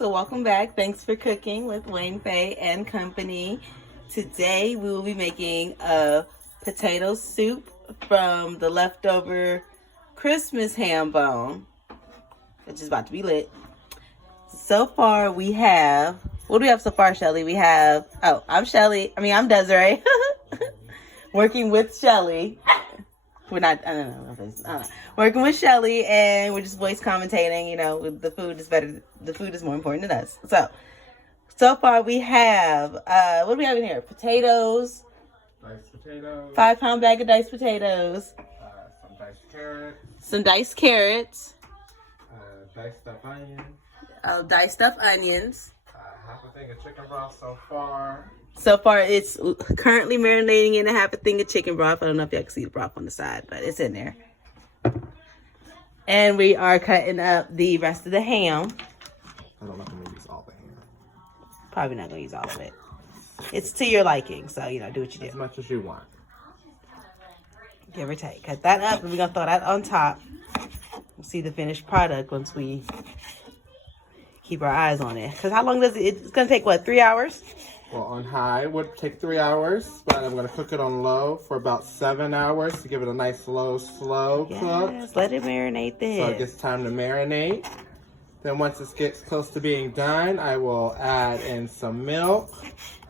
So welcome back. Thanks for cooking with Wayne Faye and Company. Today we will be making a potato soup from the leftover Christmas ham bone, which is about to be lit. So far we have, what do we have so far, Shelly? We have, I'm Desiree, working with Shelly. We're not, I don't know. Working with Shelly, and we're just voice commentating. You know, the food is better. The food is more important than us. So far we have, what do we have in here? Potatoes. Diced potatoes. 5-pound bag of diced potatoes. Some diced carrots. Some diced carrots. Diced up onion. Diced up onions. Half a thing of chicken broth so far. So far, it's currently marinating in a half a thing of chicken broth. I don't know if y'all can see the broth on the side, but it's in there. And we are cutting up the rest of the ham. I don't know if I'm going to use all the ham. Probably not going to use all of it. It's to your liking, so, do what you do. As much as you want. Give or take. Cut that up, and we're going to throw that on top. We'll see the finished product once we keep our eyes on it. Because how long does it's going to take, what, 3 hours? Well, on high would take 3 hours, but I'm going to cook it on low for about 7 hours to give it a nice slow cook. Yes, let it marinate then. So it gets time to marinate. Then once it gets close to being done, I will add in some milk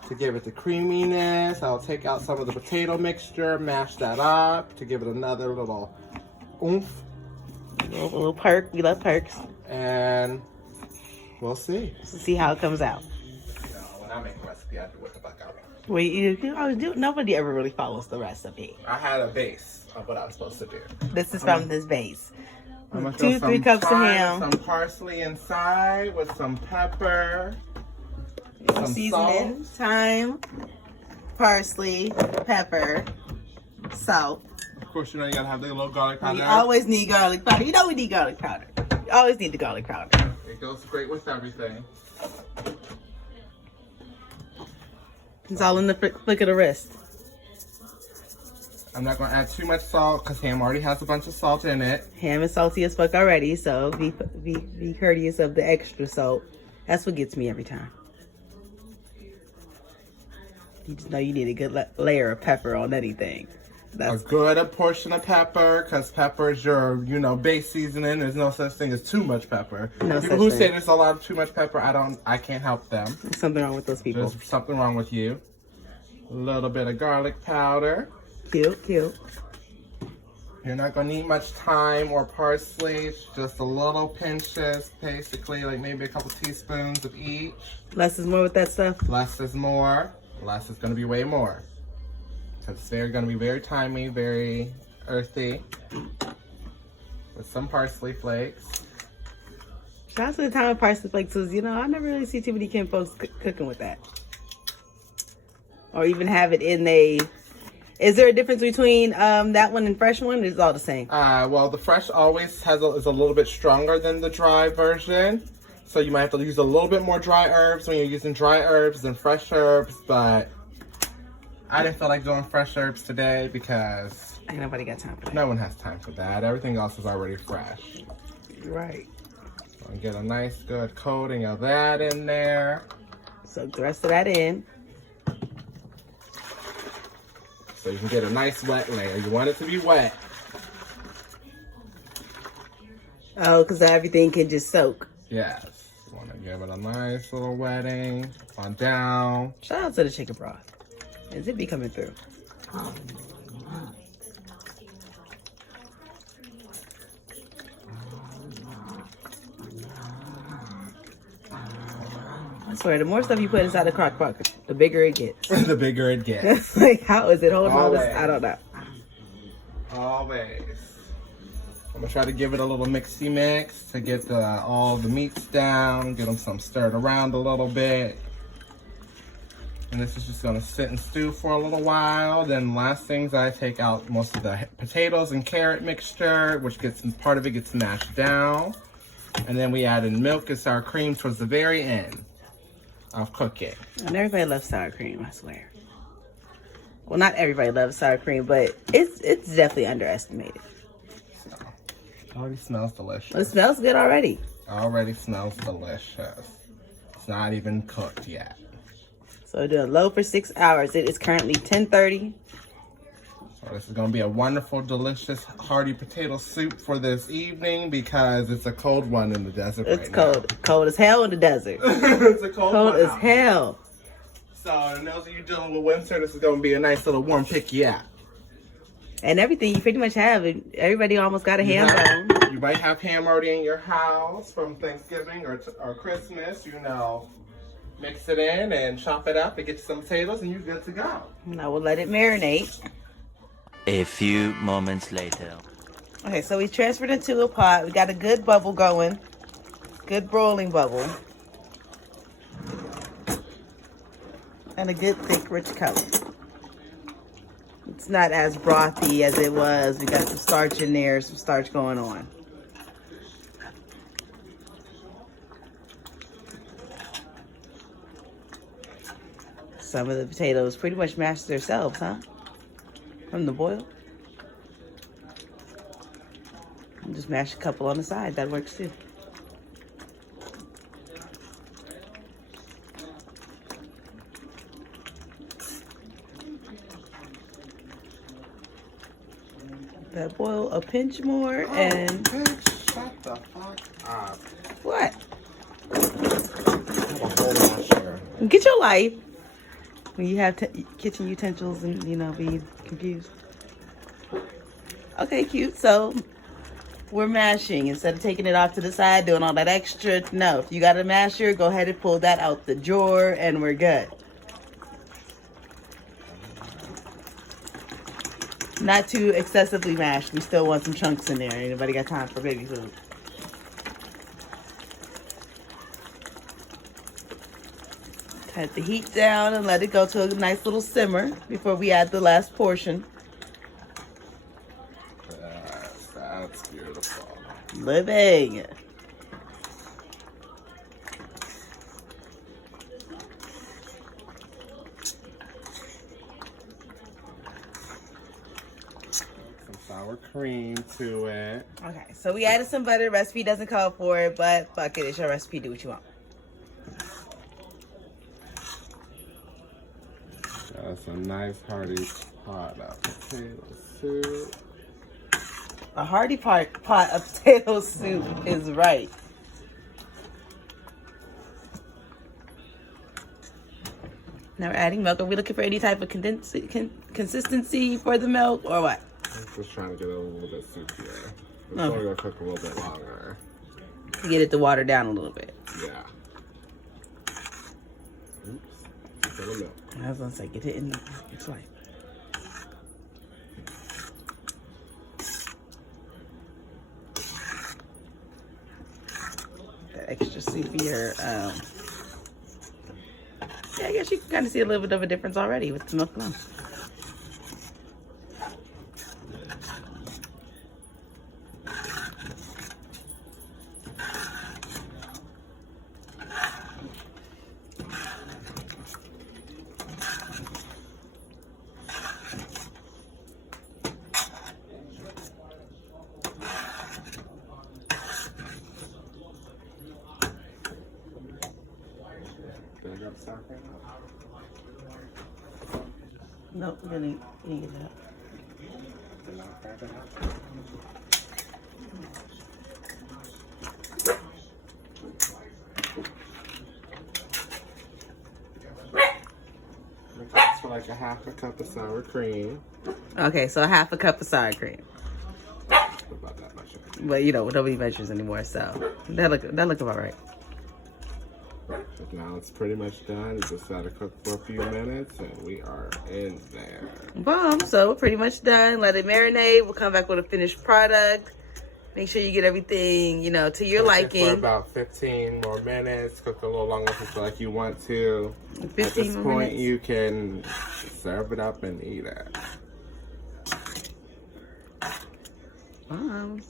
to give it the creaminess. I'll take out some of the potato mixture, mash that up to give it another little oomph. A little perk. We love perks. And we'll see. Let's see how it comes out. When I make a recipe, I do what the fuck I want. Well, you always do. Nobody ever really follows the recipe. I had a base of what I was supposed to do. This is from this base. I'm gonna 2-3 cups of ham. Some parsley inside with some pepper. Some Seasoning, salt. thyme, parsley, pepper, salt. Of course, you gotta have the little garlic powder. We always need garlic powder. You know we need garlic powder. You always need the garlic powder. It goes great with everything. It's all in the flick of the wrist. I'm not gonna add too much salt because ham already has a bunch of salt in it. Ham is salty as fuck already, so be courteous of the extra salt. That's what gets me every time. You just know you need a good layer of pepper on anything. A good portion of pepper, because pepper is your, base seasoning. There's no such thing as too much pepper. People who say there's a lot of too much pepper, I can't help them. There's something wrong with those people. There's something wrong with you. A little bit of garlic powder. Cute. You're not gonna need much thyme or parsley. Just a little pinches, basically, like maybe a couple teaspoons of each. Less is more with that stuff? Less is more. Less is gonna be way more. Because it's gonna be very thymy, very earthy. With some parsley flakes. Shout out to the thyme and parsley flakes, because, I never really see too many Kim folks cooking with that. Or even have it in Is there a difference between that one and fresh one? It's all the same. Well, the fresh always is a little bit stronger than the dry version. So you might have to use a little bit more dry herbs when you're using dry herbs than fresh herbs. But I didn't feel like doing fresh herbs today because ain't nobody got time for that. No one has time for that. Everything else is already fresh. Right. So get a nice good coating of that in there. Soak the rest of that in. So you can get a nice wet layer. You want it to be wet. Oh, because everything can just soak. Yes. You want to give it a nice little wetting on down. Shout out to the chicken broth. Is it be coming through? I swear, the more stuff you put inside the crock pot, the bigger it gets. The bigger it gets. Like, how is it holding all this? Always. I don't know. Always. I'm gonna try to give it a little mixy mix to get all the meats down, get them some stirred around a little bit. And this is just gonna sit and stew for a little while. Then last things, I take out most of the potatoes and carrot mixture, which part of it gets mashed down. And then we add in milk and sour cream towards the very end of cooking. And everybody loves sour cream, I swear. Well, not everybody loves sour cream, but it's definitely underestimated. So, already smells delicious. It smells good already. Already smells delicious. not even cooked yet. So doing low for 6 hours. It is currently 10:30. So this is going to be a wonderful, delicious, hearty potato soup for this evening because it's a cold one in the desert It's right cold. Cold as hell in the desert. It's a cold Cold one as out. hell. So, and those of you dealing with winter, this is going to be a nice little warm pick you out. And everything you pretty much have. Everybody almost got a ham bone. You might have ham already in your house from Thanksgiving or Christmas. You know, mix it in and chop it up and get you some potatoes and you're good to go. Now we'll let it marinate. A few moments later. Okay, so we transferred into a pot. We got a good bubble going. Good broiling bubble. And a good thick rich color. It's not as brothy as it was. We got some starch in there, some starch going on. Some of the potatoes pretty much mashed themselves, huh? From the boil. And just mash a couple on the side. That works too. That boil a pinch more and Bitch, shut the fuck up. what? I'm a whole washer. Get your life. When you have kitchen utensils and, you know, be confused. Okay, cute. So, we're mashing. Instead of taking it off to the side, doing all that extra. No, if you got a masher, go ahead and pull that out the drawer and we're good. Not too excessively mashed. We still want some chunks in there. Anybody got time for baby food? Cut the heat down and let it go to a nice little simmer before we add the last portion. Yes, that's beautiful. Living. Some sour cream to it. Okay, so we added some butter. Recipe doesn't call for it, but fuck it. It's your recipe. Do what you want. That's a nice hearty pot of potato soup. A hearty pot of potato soup is right. Now we're adding milk. Are we looking for any type of consistency for the milk or what? I'm just trying to get it a little bit soupier. It's Okay. only gonna cook a little bit longer. To get it to water down a little bit. Yeah. Oops. Just a little milk. I was gonna say, get it in its life. That extra soupier. Yeah, I guess you can kind of see a little bit of a difference already with the milk alone. Big up sour cream. Nope, we're gonna eat it up. Did not crack it up. That's for like a half a cup of sour cream. Okay, so half a cup of sour cream. About that much. But you know, nobody measures anymore, so that look about right. But now it's pretty much done. You just gotta cook for a few minutes and we are in there. Boom. So we're pretty much done. Let it marinate. We'll come back with a finished product. Make sure you get everything, you know, to your Cook it liking. for about 15 more minutes. Cook a little longer if you feel like you want to. 15 At this more point, minutes. you can serve it up and eat it. Boom.